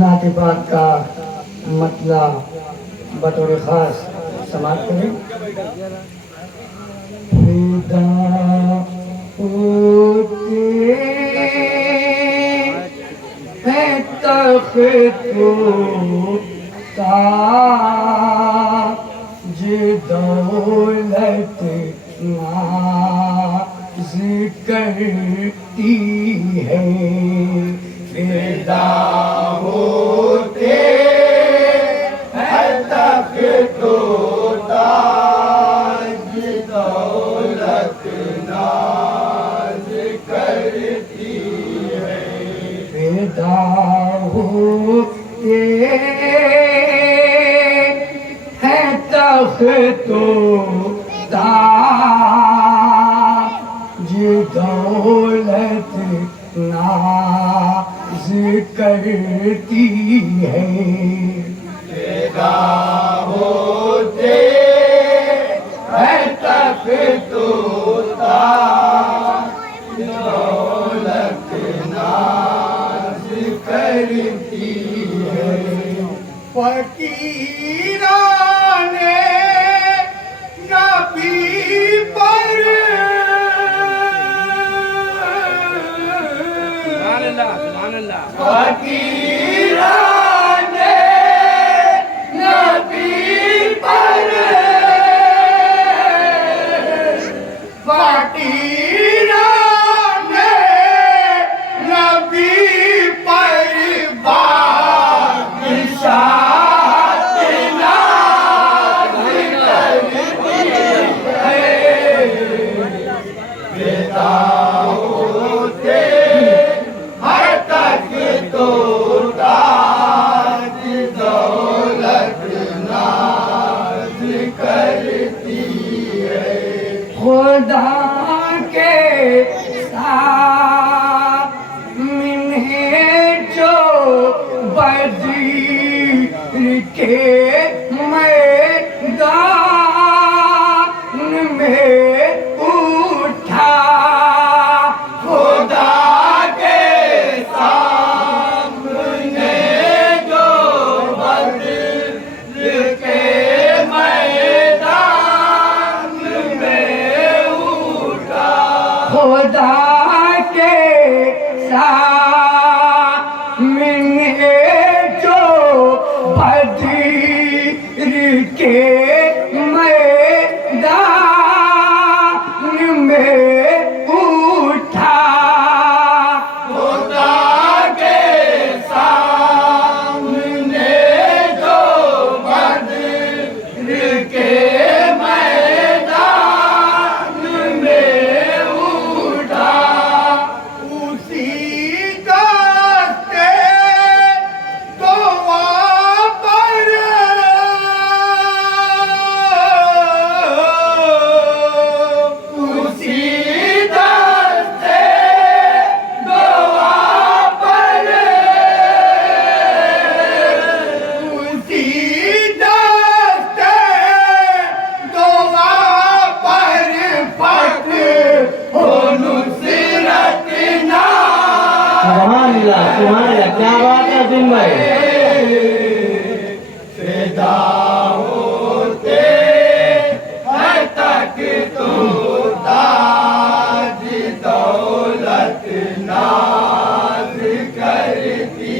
नाते पाक का मतला बतौर खास समाप्त करें। फिदा होते हैं तख्तो ताज दौलत नाज करती है। फिदा होते हैं तख्तो ताज दौलत नाज करती है। फिदा होते हैं तख्तो ताज दौलत नाज करती है। फिदा होते हैं तख्तो ताज दौलत नाज करती है। फकीराने नबी पर फकीराने नबी पर फकीराने नबी पर बादशाह नाज करती है। फिदा होते हैं तख्तो ताज दौलत नाज करती है। खुदा के सामने जो बदर के मैदान में उठा। खुदा के सामने जो बदर के मैदान में उठा। खुदा के सामने जो बदर के मैदान में उठा। खुदा के सामने जो बदर के मैदान में उठा। उसी रास्ते दुआ पर उसी रास्ते दुआ पर उसी रास्ते दुआ पर फत हो नुसरत ना। सुभान अल्लाह, क्या बात है अजीम भाई। फिदा होते हैं तख्तो ताज दौलत नाज करती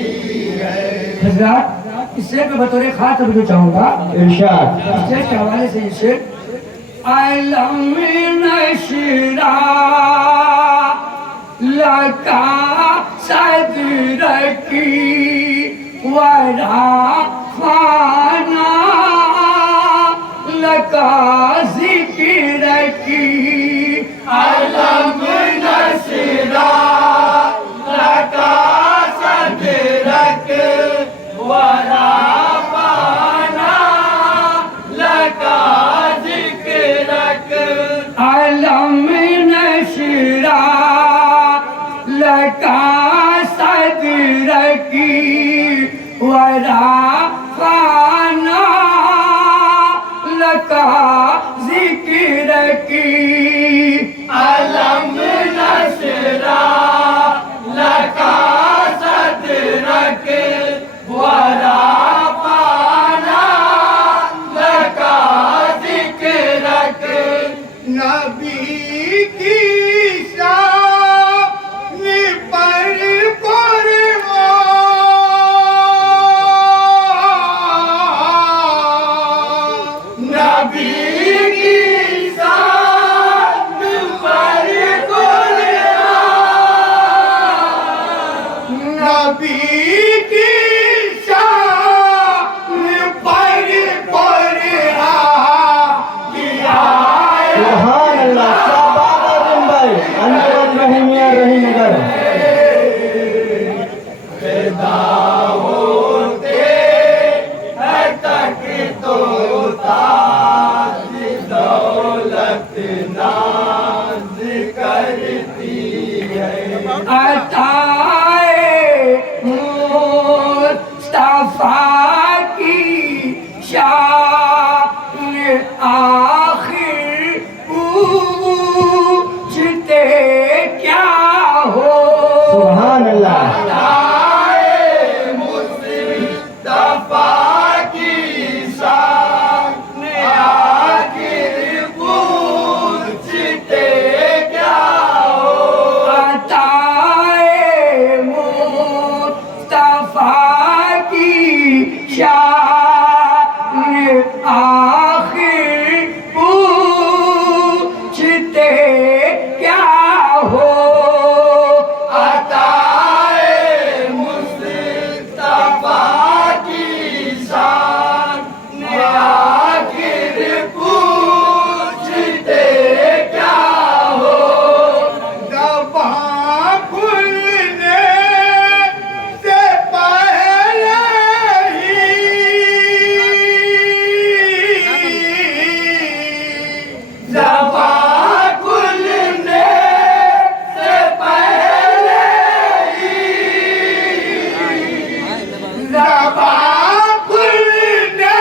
है। हज़रात, इस शेर को बतौर खास समझना चाहूँगा। इरशाद। इस शेर के हवाले से ये शेर अलम नशरा लका सदर की वरा खाना लका जिक्र की। अलम नशरा लका सदर की वरा खाना लका जिक्र की। अलम नशरा लका सदर की वरा खाना लका जिक्र की। अलम नशरा लका नबी की शान पर सुभान अल्लाह, क्या बात है जिन भाई, अंजुमन रही मियां रही नगर। मुस्तफा की शान आखिर पूछते क्या हो। सुभान अल्लाह, मुस्तफा की शान आखिर पूछते क्या हो। मुस्तफा की शान आखिर पूछते क्या हो। अताए मुस्तफा की शान आखिर पूछते क्या हो। ज़बां खुलने से पहले ही ज़बां खुलने से पहले ही ज़बां खुलने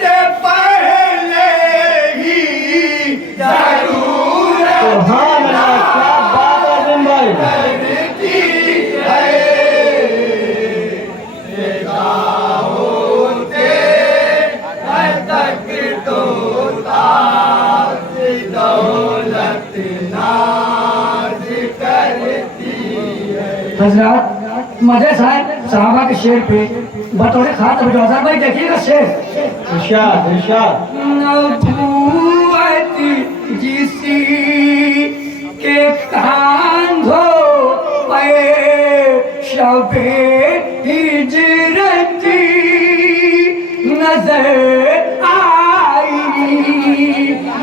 से पहले ही ज़रूर सुभान अल्लाह, क्या बात है जिन भाई। करती है। होते है तक तो ताज दौलत नाज करती है। हजरत मजे साहब साहबा के शेर पे बतौर खास बजौजा भाई देखिएगा शेर। इरशाद इरशाद। नबूवत जिसी के कांधों पे शबे हिजरती नजर आई।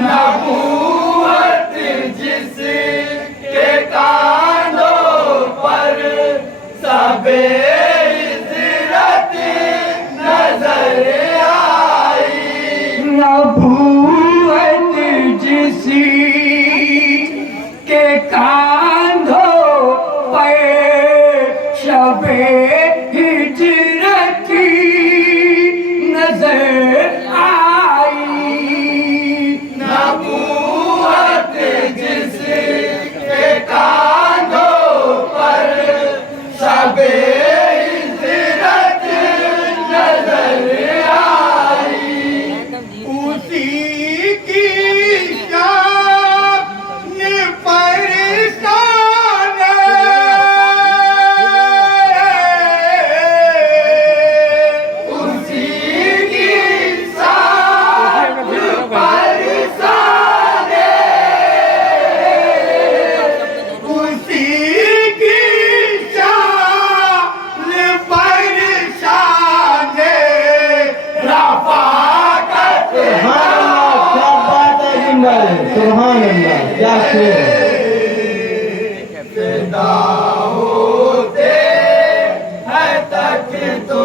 नबूवत जिसके कांधों पर सबे हिजरती नजर आई। नबूवत जिसी के कांधों पे शबे हिजरती नजर आई। नबूवत जिसके कांधों पर शबे हिजरती नजर आई। उसी की शान पर शान उसी की शान पर शान उसी की शान पर शान रफ़ाकत सुभान अल्लाह, क्या बात है जिन भाई। सुभान अल्लाह, क्या शेर है। होते है तक तो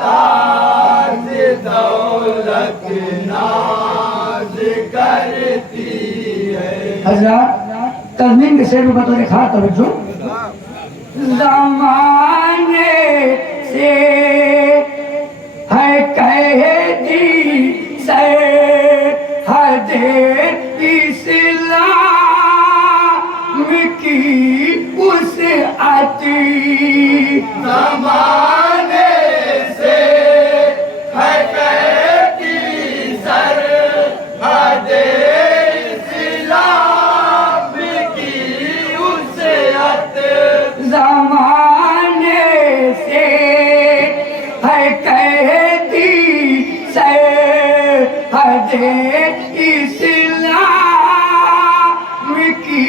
ताज दौलत नाज करती है। हजरत तज़मीन के शेर में बतौर खास तवज्जो। ज़माने से है कहती सरहदे इस्लाम की वुसअती। ज़माने से है कहती सरहदे इस्लाम की वुसअत। ज़माने से है कहती सरहदे इस्लाम की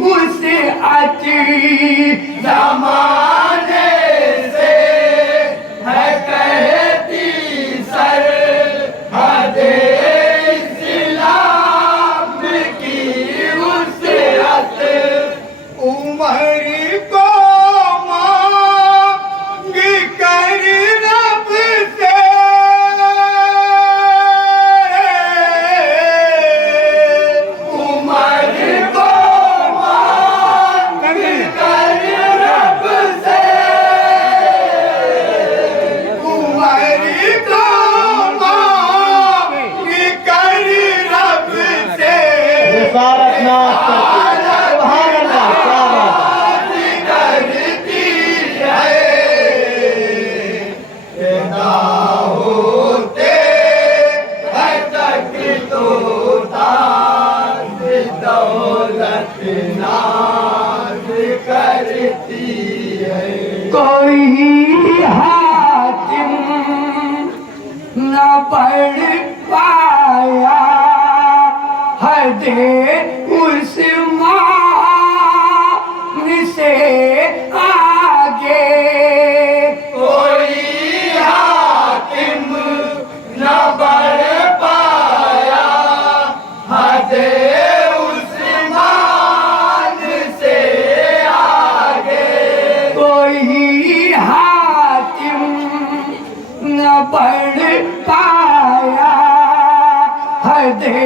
वुसअत। ज़माने कोई हाकिम न पढ़ पाया हदे उस्मान से आगे। कोई हाकिम न बढ़ पाया हदे उस्मान से आगे। कोई हाकिम न पढ़ पाया हदे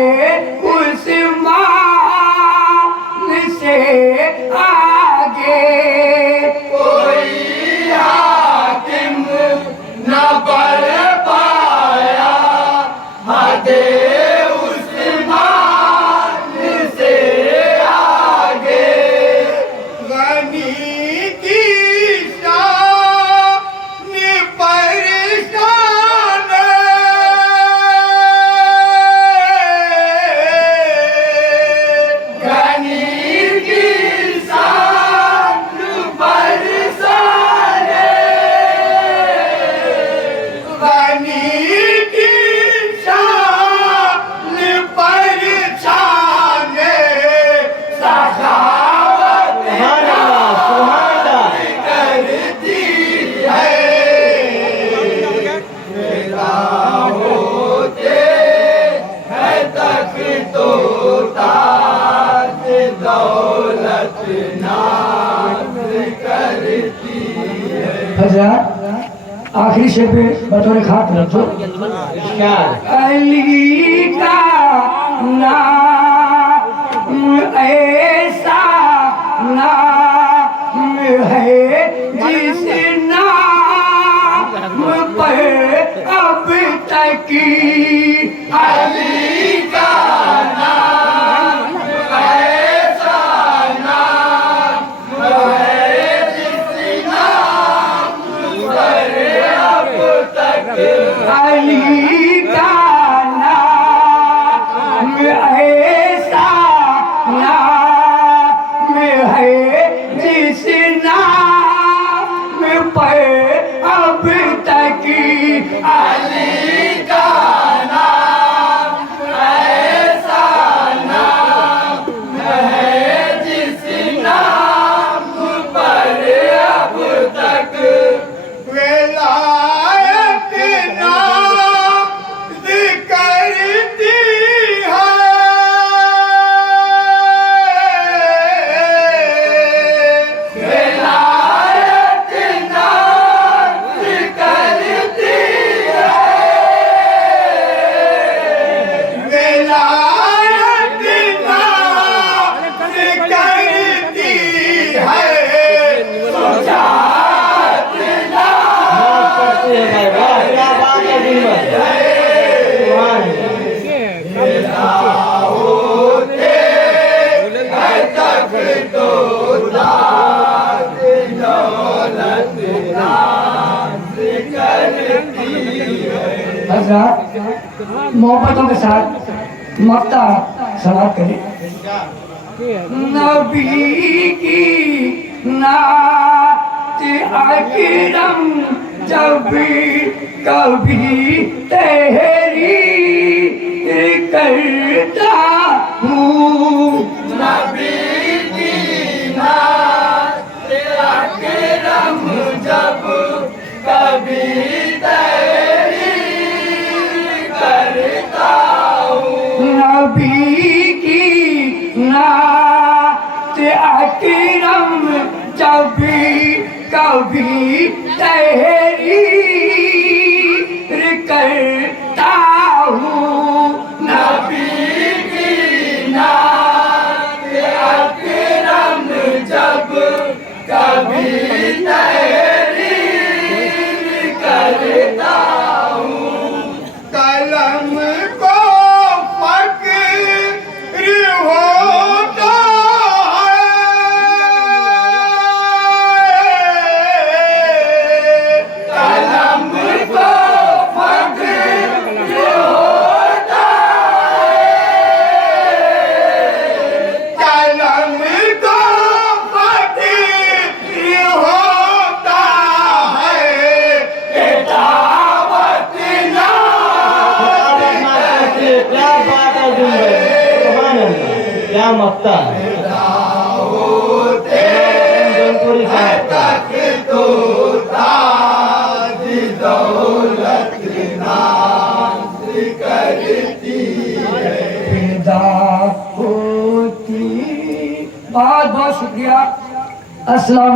उस्मान से आगे। कोई हाकिम न बढ़ पाया हदे उस्मान से आगे। गनी की शान परेशान गनी की शान परेशान गनी की शान परेशान सखावत करती है। मेरा होते है तक तो ताज दौलत नाज करती है। हजरत आखिरी शेर पे बतौर खाक रखो। अली का नाम ऐसा नाम है जिस नाम पर अब तक अली का नाम ऐसा नाम है जिस नाम पर अब तक अली का नाम ऐसा नाम है जिस नाम पर अब तक अली का नाम ऐसा नाम है जिस नाम पर अब तक विलायत नाज करती है। विलायत नाज करती है। विलायत नाज करती है। सुजात हजरत मोहब्बतों के साथ मक्ता सलात करें। नबी की नात अकरम जब कभी तहरीर करता हूँ। नबी की नात अकरम जब कभी तहरीर करता हूँ। नबी की नात अकरम जब कभी तहरीर करता हूँ। नबी की नात अकरम जब कभी तहरीर करता हूँ। कलम को फक्र होता है। कलम चमकता है। जौनपुरी चमकता है। पैदा होती। बहुत बहुत शुक्रिया। अस्सलाम